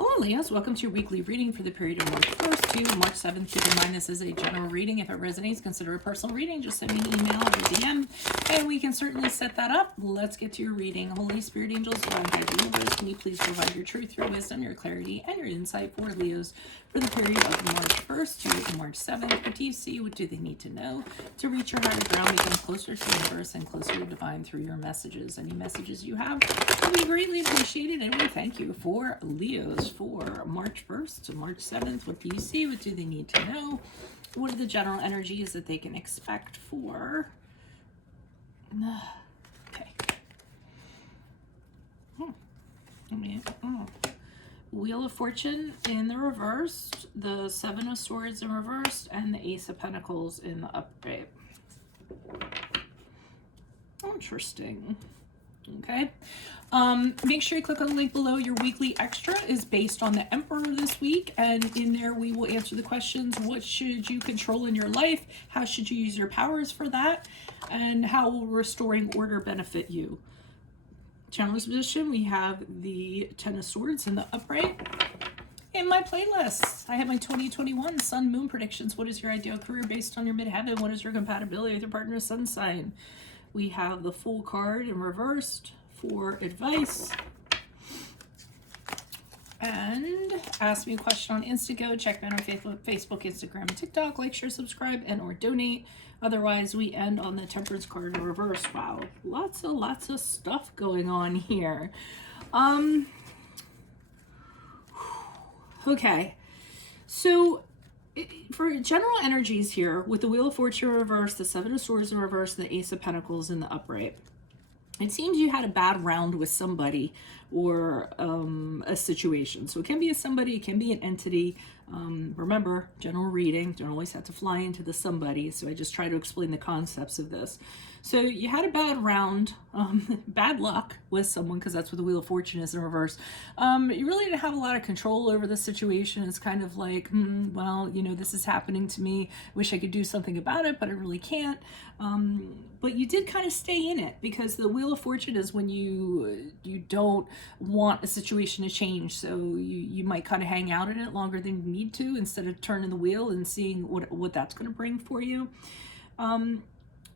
Hello, Leos. Welcome to your weekly reading for the period of March 1st to March 7th. Keep in mind, this is a general reading. If it resonates, consider a personal reading. Just send me an email or DM, and we can certainly set that up. Let's get to your reading. Holy Spirit, angels, divine guide, universe, can you please provide your truth, your wisdom, your clarity, and your insight for Leos for the period of March 1st to March 7th? What do you see? What do they need to know to reach your higher ground, become closer to the universe and closer to divine through your messages? Any messages you have will be greatly appreciated, and we thank you for Leos for March 1st to March 7th. What do you see? What do they need to know? What are the general energies that they can expect for? Okay. Wheel of Fortune in the reverse, the Seven of Swords in reverse, and the Ace of Pentacles in the upright. Interesting. Okay. Make sure you click on the link below. Your weekly extra is based on the Emperor this week, and in there we will answer the questions: what should you control in your life? How should you use your powers for that? And how will restoring order benefit you? Chandler's position, we have the Ten of Swords in the upright. In my playlists, I have my 2021 Sun Moon predictions. What is your ideal career based on your midheaven? What is your compatibility with your partner's sun sign? We have the Fool card in reversed for advice. And ask me a question on Instago. Check me out on Facebook, Instagram, and TikTok. Like, share, subscribe, and or donate. Otherwise, we end on the Temperance card in reverse. Wow, lots of stuff going on here. Okay, so for general energies here, with the Wheel of Fortune in reverse, the Seven of Swords in reverse, and the Ace of Pentacles in the upright, it seems you had a bad round with somebody or a situation. So it can be a somebody, it can be an entity. Remember, general reading, don't always have to fly into the somebody. So I just try to explain the concepts of this. So you had a bad round, bad luck with someone, because that's what the Wheel of Fortune is in reverse. You really didn't have a lot of control over the situation. It's kind of like, well, you know, this is happening to me. Wish I could do something about it, but I really can't. But you did kind of stay in it, because the Wheel of Fortune is when you don't want a situation to change. So you might kind of hang out in it longer than you need to, instead of turning the wheel and seeing what that's going to bring for you.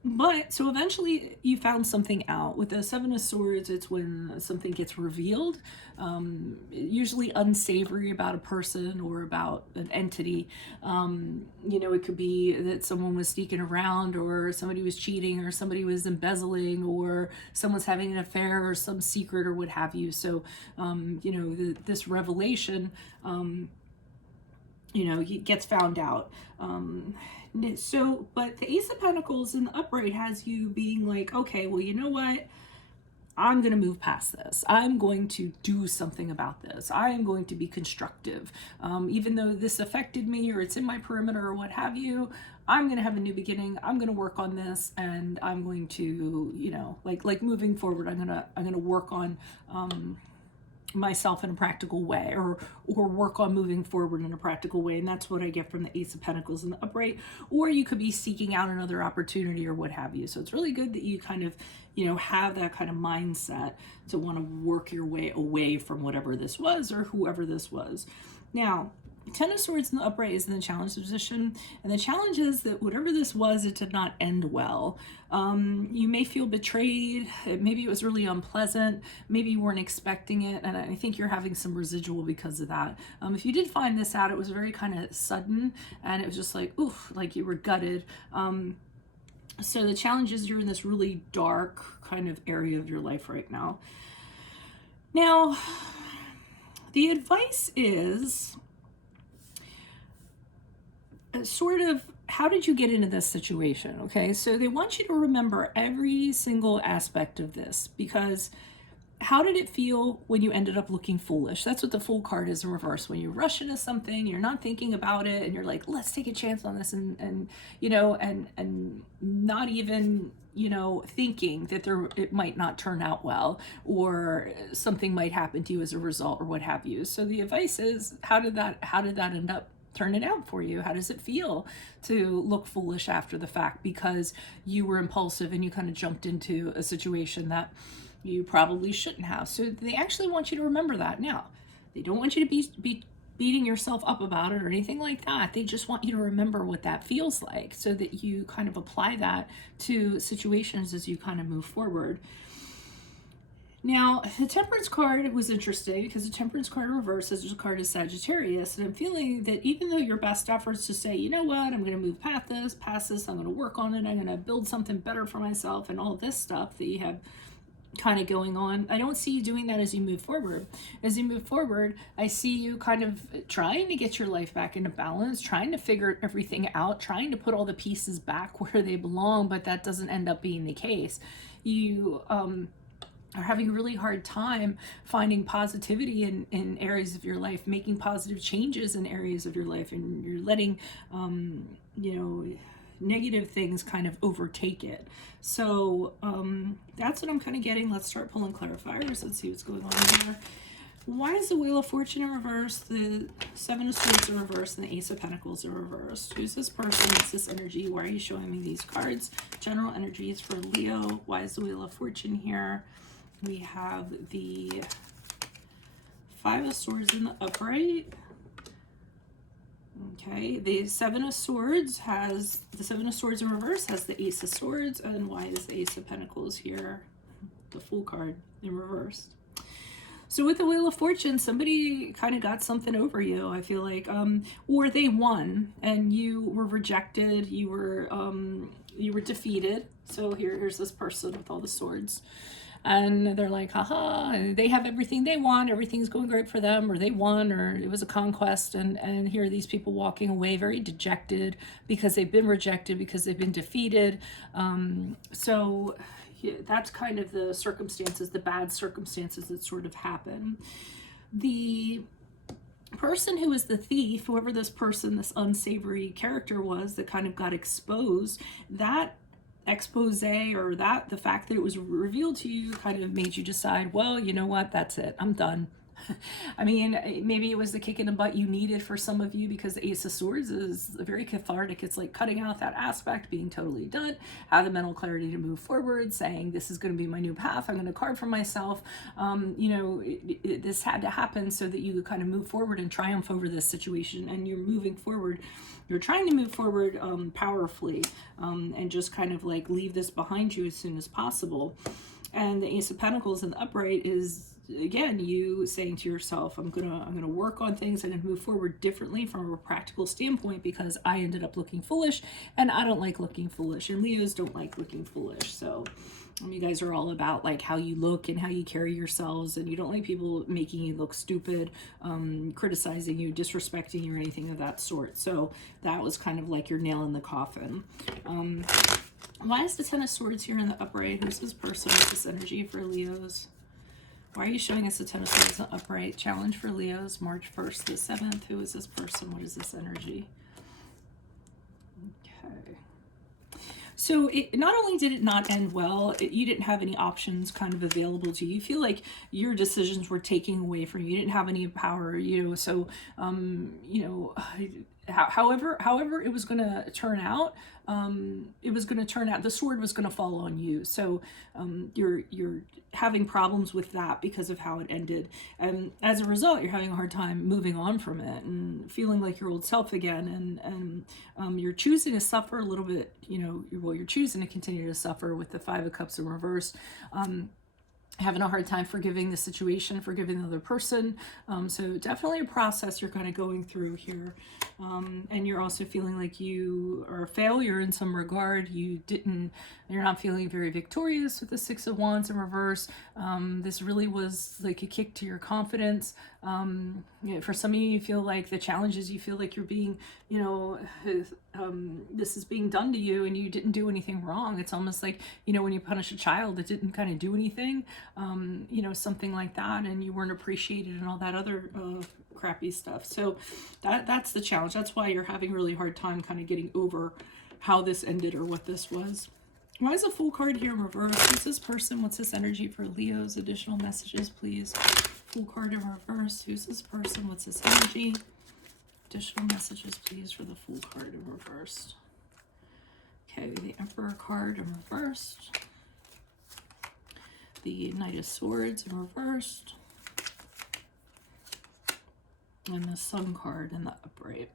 But so eventually you found something out. With the Seven of Swords, it's when something gets revealed, usually unsavory about a person or about an entity. You know, it could be that someone was sneaking around, or somebody was cheating, or somebody was embezzling, or someone's having an affair, or some secret, or what have you. So, you know, this revelation, you know, he gets found out. So, but the Ace of Pentacles in the upright has you being like, okay, well, you know what? I'm going to move past this. I'm going to do something about this. I am going to be constructive. Even though this affected me, or it's in my perimeter, or what have you, I'm going to have a new beginning. I'm going to work on this, and I'm going to, you know, like moving forward, I'm going to work on, myself in a practical way, or work on moving forward in a practical way. And that's what I get from the Ace of Pentacles in the upright. Or you could be seeking out another opportunity, or what have you. So it's really good that you kind of, you know, have that kind of mindset to want to work your way away from whatever this was, or whoever this was. Now, Ten of Swords in the upright is in the challenge position, and the challenge is that whatever this was, it did not end well. You may feel betrayed. Maybe it was really unpleasant. Maybe you weren't expecting it, and I think you're having some residual because of that. If you did find this out, it was very kind of sudden, and it was just like, oof, like you were gutted. So the challenge is you're in this really dark kind of area of your life right now. Now, the advice is sort of, how did you get into this situation? Okay, so they want you to remember every single aspect of this, because how did it feel when you ended up looking foolish? That's what the Fool card is in reverse. When you rush into something, you're not thinking about it, and you're like, let's take a chance on this, and you know, and not even, you know, thinking that it might not turn out well, or something might happen to you as a result, or what have you. So the advice is, how did that end up turning out for you? How does it feel to look foolish after the fact, because you were impulsive and you kind of jumped into a situation that you probably shouldn't have? So they actually want you to remember that. Now, They don't want you to be beating yourself up about it or anything like that. They just want you to remember what that feels like so that you kind of apply that to situations as you kind of move forward. Now, the Temperance card was interesting because the Temperance card reverses, there's a card of Sagittarius, and I'm feeling that even though your best efforts to say, you know what, I'm going to move past this, I'm going to work on it, I'm going to build something better for myself, and all this stuff that you have kind of going on, I don't see you doing that as you move forward. As you move forward, I see you kind of trying to get your life back into balance, trying to figure everything out, trying to put all the pieces back where they belong, but that doesn't end up being the case. You are having a really hard time finding positivity in areas of your life, making positive changes in areas of your life, and you're letting, negative things kind of overtake it. So that's what I'm kind of getting. Let's start pulling clarifiers. Let's see what's going on here. Why is the Wheel of Fortune in reverse, the Seven of Swords in reverse, and the Ace of Pentacles in reverse? Who's this person? What's this energy? Why are you showing me these cards? General energies for Leo. Why is the Wheel of Fortune here? We have the Five of Swords in the upright. Okay, the Seven of Swords in reverse has the Ace of Swords. And why is the Ace of Pentacles here? The Fool card in reverse. So with the Wheel of Fortune, somebody kind of got something over you, I feel like, or they won and you were rejected, you were defeated. So here's this person with all the swords. And they're like, haha, they have everything they want, everything's going great for them, or they won, or it was a conquest, and here are these people walking away very dejected because they've been rejected, because they've been defeated. So yeah, that's kind of the circumstances, the bad circumstances that sort of happen. The person who is the thief, whoever this person, this unsavory character was that kind of got exposed, that expose, or that the fact that it was revealed to you kind of made you decide, well, you know what, that's it, I'm done. I mean, maybe it was the kick in the butt you needed for some of you, because the Ace of Swords is very cathartic. It's like cutting out that aspect, being totally done, have the mental clarity to move forward, saying this is going to be my new path, I'm going to carve for myself. This had to happen so that you could kind of move forward and triumph over this situation, and you're moving forward. You're trying to move forward powerfully, and just kind of like leave this behind you as soon as possible. And the Ace of Pentacles in the upright is, again, you saying to yourself, I'm gonna work on things, I'm gonna move forward differently from a practical standpoint, because I ended up looking foolish, and I don't like looking foolish, and Leos don't like looking foolish. So you guys are all about like how you look and how you carry yourselves, and you don't like people making you look stupid, criticizing you, disrespecting you, or anything of that sort. So that was kind of like your nail in the coffin. Why is the Ten of Swords here in the upright? Who's this person? What's this energy for Leos? Why are you showing us the Ten of Swords in the upright? Challenge for Leos, March 1st to 7th. Who is this person? What is this energy? Okay. So not only did it not end well, you didn't have any options kind of available to you. You feel like your decisions were taken away from you. You didn't have any power, so, however it was going to turn out, the sword was going to fall on you. So you're having problems with that because of how it ended, and as a result you're having a hard time moving on from it and feeling like your old self again, and you're choosing to suffer a little bit. You're choosing to continue to suffer with the Five of Cups in reverse, having a hard time forgiving the situation, forgiving the other person. So definitely a process you're kind of going through here. And you're also feeling like you are a failure in some regard. You're not feeling very victorious with the Six of Wands in reverse. This really was like a kick to your confidence. For some of you, you feel like the challenges, you feel like you're being, this is being done to you and you didn't do anything wrong. It's almost like, when you punish a child that didn't kind of do anything, something like that, and you weren't appreciated and all that other crappy stuff. So that's the challenge. That's why you're having a really hard time kind of getting over how this ended or what this was. Why is a Fool card here in reverse? Who's this person? What's this energy for Leos? Additional messages, please. Fool card in reverse. Who's this person? What's this energy? Additional messages, please, for the Fool card in reverse. Okay, the Emperor card in reverse. The Knight of Swords in reverse. And the Sun card in the upright.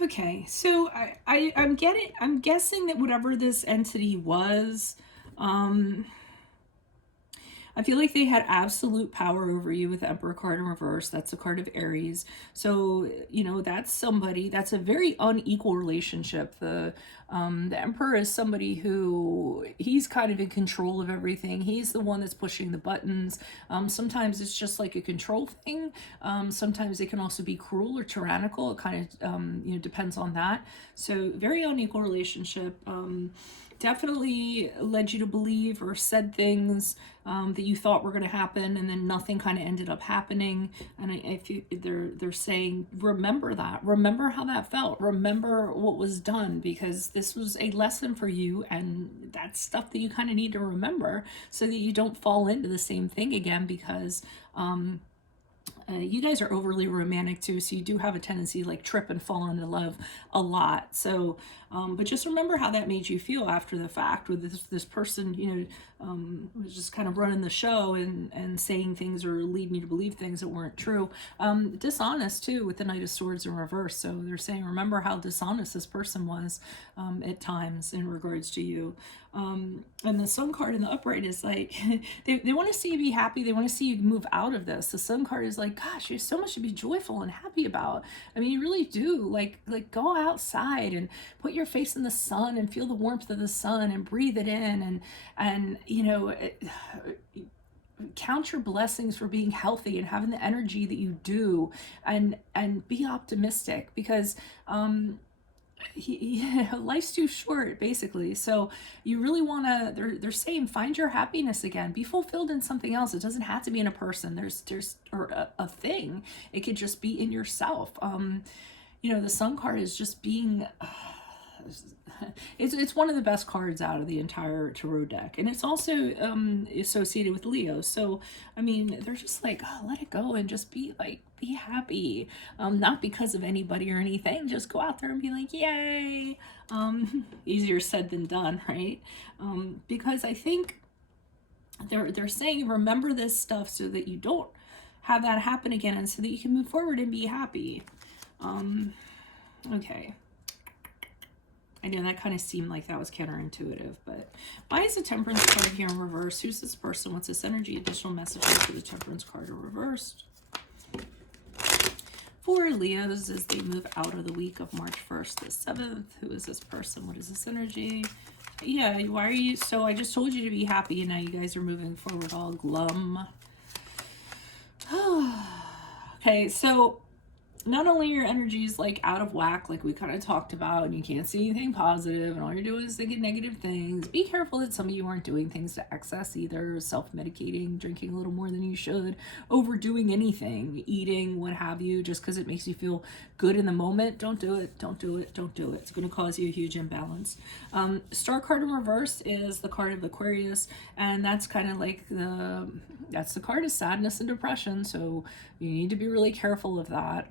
Okay, so I'm guessing that whatever this entity was, I feel like they had absolute power over you with the Emperor card in reverse. That's a card of Aries. So, you know, that's somebody, that's a very unequal relationship. The Emperor is somebody who, he's kind of in control of everything. He's the one that's pushing the buttons. Sometimes it's just like a control thing. Sometimes it can also be cruel or tyrannical. It kind of, you know, depends on that. So very unequal relationship. Definitely led you to believe or said things that you thought were going to happen, and then nothing kind of ended up happening. And if you, they're saying, remember that, remember how that felt, remember what was done, because this was a lesson for you, and that's stuff that you kind of need to remember so that you don't fall into the same thing again. Because you guys are overly romantic too, so you do have a tendency to like trip and fall into love a lot. So, but just remember how that made you feel after the fact with this person, you know, was just kind of running the show and saying things or leading you to believe things that weren't true. Dishonest too with the Knight of Swords in reverse. So they're saying, remember how dishonest this person was at times in regards to you. And the Sun card in the upright is like, they want to see you be happy. They want to see you move out of this. The Sun card is like, gosh, there's so much to be joyful and happy about. I mean, you really do. Like go outside and put your face in the sun and feel the warmth of the sun and breathe it in, and you know, count your blessings for being healthy and having the energy that you do, and be optimistic, because life's too short, basically. So you really want to, they're saying, find your happiness again, be fulfilled in something else. It doesn't have to be in a person, or a thing. It could just be in yourself. You know, the Sun card is just being it's one of the best cards out of the entire tarot deck, and it's also associated with Leo. So I mean, they're just like, oh, let it go and just be happy, not because of anybody or anything. Just go out there and be like, yay. Easier said than done, right? Because I think they're saying, remember this stuff so that you don't have that happen again, and so that you can move forward and be happy. Okay. I know that kind of seemed like that was counterintuitive, but why is the Temperance card here in reverse? Who's this person? What's this energy? Additional messages for the Temperance card in reversed. For Leos as they move out of the week of March 1st to 7th. Who is this person? What is this energy? Yeah, why are you... So I just told you to be happy, and now you guys are moving forward all glum. Okay, so... not only your energy is like out of whack, like we kind of talked about, and you can't see anything positive, and all you're doing is thinking negative things. Be careful that some of you aren't doing things to excess either, self-medicating, drinking a little more than you should, overdoing anything, eating, what have you, just because it makes you feel good in the moment. Don't do it. Don't do it. Don't do it. It's going to cause you a huge imbalance. Star card in reverse is the card of Aquarius, and that's kind of like that's the card of sadness and depression. So you need to be really careful of that.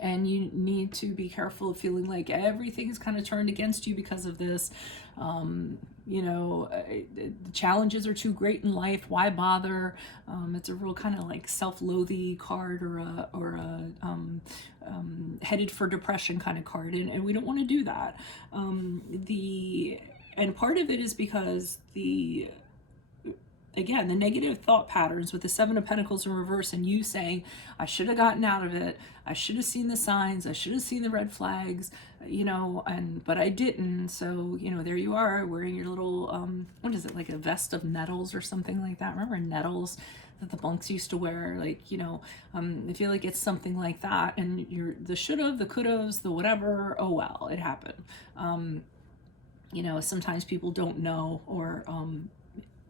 And you need to be careful of feeling like everything is kind of turned against you because of this. You know, the challenges are too great in life. Why bother? It's a real kind of like self-loathing card, or a headed for depression kind of card, and we don't want to do that. And part of it is because again, the negative thought patterns with the Seven of Pentacles in reverse, and you saying, I should have gotten out of it, I should have seen the signs, I should have seen the red flags, you know, but I didn't. So, you know, there you are wearing your little, what is it, like a vest of nettles or something like that. Remember nettles that the monks used to wear? Like, you know, I feel like it's something like that. And you're the should have, the could haves, the whatever, oh well, it happened. You know, sometimes people don't know, or,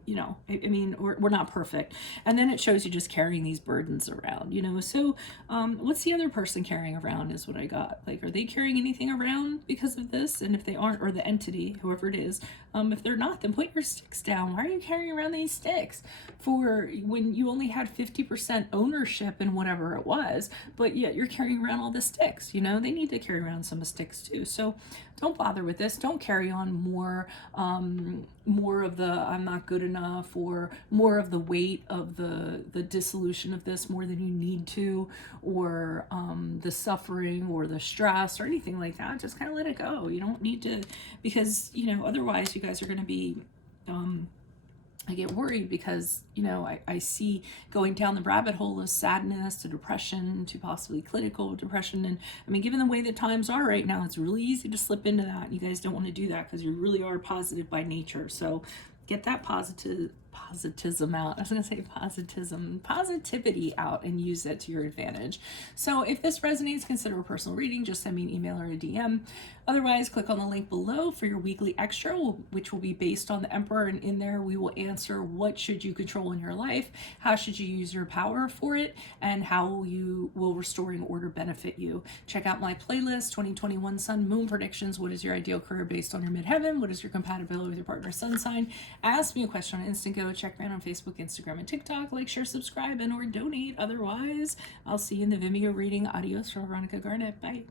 you know, I mean, we're not perfect. And then it shows you just carrying these burdens around, you know. So what's the other person carrying around is what I got. Like, are they carrying anything around because of this? And if they aren't, or the entity, whoever it is, if they're not, then put your sticks down. Why are you carrying around these sticks for when you only had 50% ownership in whatever it was, but yet you're carrying around all the sticks? You know, they need to carry around some sticks too. So don't bother with this. Don't carry on more of the I'm not good enough, for more of the weight of the dissolution of this more than you need to, or the suffering or the stress or anything like that. Just kind of let it go. You don't need to, because, you know, otherwise you guys are going to be, I get worried because, you know, I see going down the rabbit hole of sadness to depression to possibly clinical depression. And I mean, given the way that times are right now, it's really easy to slip into that. You guys don't want to do that because you really are positive by nature. So get that positivism out. I was going to say positivity out and use it to your advantage. So if this resonates, consider a personal reading. Just send me an email or a DM. Otherwise, click on the link below for your weekly extra, which will be based on the Emperor. And in there, we will answer what should you control in your life, how should you use your power for it, and how will restoring order benefit you. Check out my playlist, 2021 Sun Moon Predictions. What is your ideal career based on your midheaven? What is your compatibility with your partner's sun sign? Ask me a question on Instant Go. Check me out on Facebook, Instagram, and TikTok. Like, share, subscribe, and or donate. Otherwise, I'll see you in the Vimeo reading. Adios from Veronica Garnett. Bye.